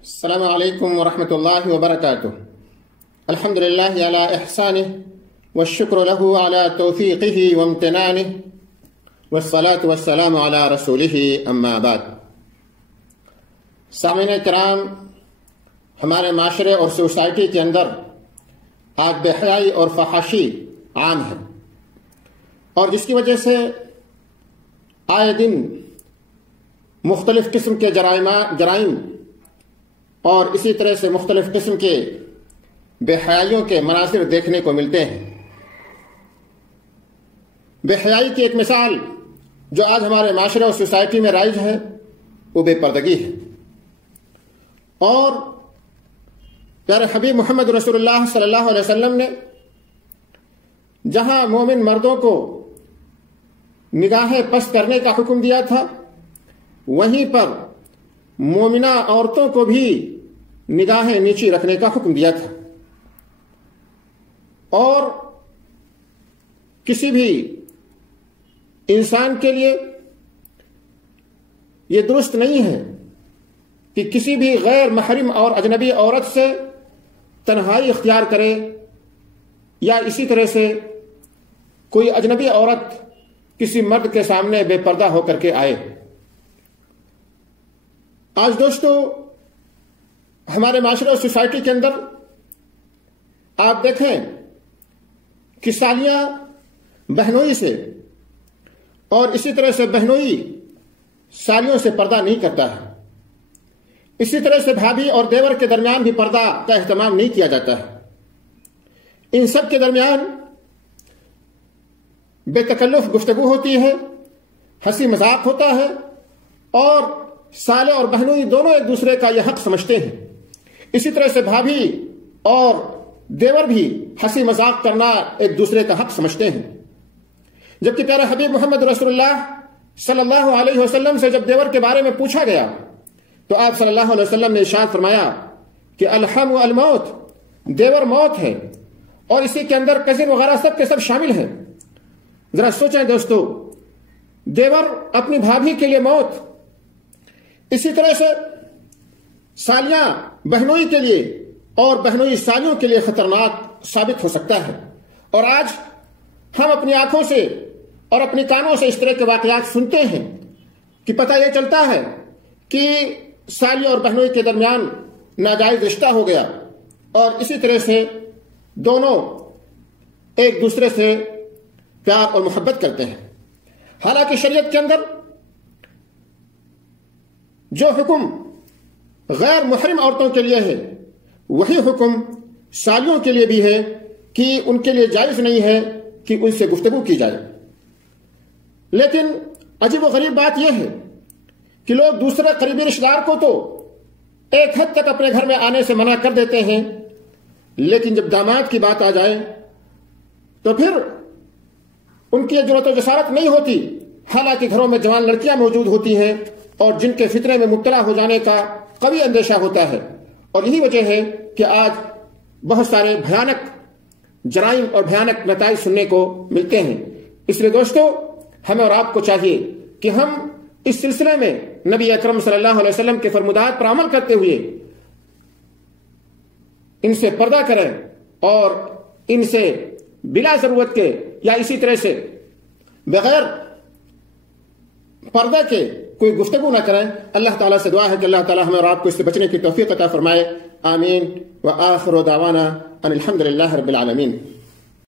السلام علیکم ورحمۃ اللہ وبرکاتہ۔ الحمد للہ علی احسانہ والشکر له علی توفیقہ وامتنانہ والصلاة والسلام علی رسولہ اما بعد۔ سامعین کرام، ہمارے معاشرے اور سوسائٹی کے اندر آج بے حیائی اور فحاشی عام ہے، اور جس کی وجہ سے آئے دن مختلف قسم کے جرائم اور اسی طرح سے مختلف قسم کے بے حیائیوں کے مناظر دیکھنے کو ملتے ہیں۔ بے حیائی کی ایک مثال جو آج ہمارے معاشرے اور سوسائٹی میں رائج ہے وہ بے پردگی ہے، اور پیارے حبیب محمد رسول اللہ صلی اللہ علیہ وسلم نے جہاں مومن مردوں کو نگاہیں پست کرنے کا حکم دیا تھا، وہیں پر مومنہ عورتوں کو بھی نگاہیں نیچی رکھنے کا حکم دیا تھا، اور کسی بھی انسان کے لیے یہ درست نہیں ہے کہ کسی بھی غیر محرم اور اجنبی عورت سے تنہائی اختیار کرے، یا اسی طرح سے کوئی اجنبی عورت کسی مرد کے سامنے بے پردہ ہو کر کے آئے۔ آج دوستو، ہمارے معاشرے اور سوسائٹی کے اندر آپ دیکھیں کہ سالیاں بہنوئی سے اور اسی طرح سے بہنوئی سالیوں سے پردہ نہیں کرتا ہے، اسی طرح سے بھابھی اور دیور کے درمیان بھی پردہ کا اہتمام نہیں کیا جاتا ہے۔ ان سب کے درمیان بے تکلف گفتگو ہوتی ہے، ہنسی مذاق ہوتا ہے، اور سالے اور بہنوئی دونوں ایک دوسرے کا یہ حق سمجھتے ہیں۔ اسی طرح سے بھابھی اور دیور بھی ہنسی مذاق کرنا ایک دوسرے کا حق سمجھتے ہیں، جبکہ پیارے حبیب محمد رسول اللہ صلی اللہ علیہ وسلم سے جب دیور کے بارے میں پوچھا گیا تو آپ صلی اللہ علیہ وسلم نے ارشاد فرمایا کہ الحم الموت، دیور موت ہے، اور اسی کے اندر کزن وغیرہ سب کے سب شامل ہیں۔ ذرا سوچیں دوستو، دیور اپنی بھابھی کے لیے موت، اسی طرح سے سالیاں بہنوئی کے لیے اور بہنوئی سالیوں کے لیے خطرناک ثابت ہو سکتا ہے۔ اور آج ہم اپنی آنکھوں سے اور اپنی کانوں سے اس طرح کے واقعات سنتے ہیں کہ پتہ یہ چلتا ہے کہ سالی اور بہنوئی کے درمیان ناجائز رشتہ ہو گیا، اور اسی طرح سے دونوں ایک دوسرے سے پیار اور محبت کرتے ہیں۔ حالانکہ شریعت کے اندر جو حکم غیر محرم عورتوں کے لیے ہے وہی حکم سالیوں کے لیے بھی ہے کہ ان کے لیے جائز نہیں ہے کہ ان سے گفتگو کی جائے۔ لیکن عجیب و غریب بات یہ ہے کہ لوگ دوسرے قریبی رشتہ دار کو تو ایک حد تک اپنے گھر میں آنے سے منع کر دیتے ہیں، لیکن جب داماد کی بات آ جائے تو پھر ان کی جرأت و جسارت نہیں ہوتی، حالانکہ گھروں میں جوان لڑکیاں موجود ہوتی ہیں اور جن کے فتنے میں مبتلا ہو جانے کا قوی اندیشہ ہوتا ہے۔ اور یہی وجہ ہے کہ آج بہت سارے بھیانک جرائم اور بھیانک نتائج سننے کو ملتے ہیں۔ اس لیے دوستو، ہمیں اور آپ کو چاہیے کہ ہم اس سلسلے میں نبی اکرم صلی اللہ علیہ وسلم کے فرمودات پر عمل کرتے ہوئے ان سے پردہ کریں، اور ان سے بلا ضرورت کے یا اسی طرح سے بغیر پردہ کے کوئی گفتگو نہ کریں۔ اللہ تعالیٰ سے دعا ہے کہ اللہ تعالیٰ ہمیں اور آپ کو اس سے بچنے کی توفیق عطا فرمائے۔ آمین۔ وآخر دعوانا ان الحمد للہ رب العالمین۔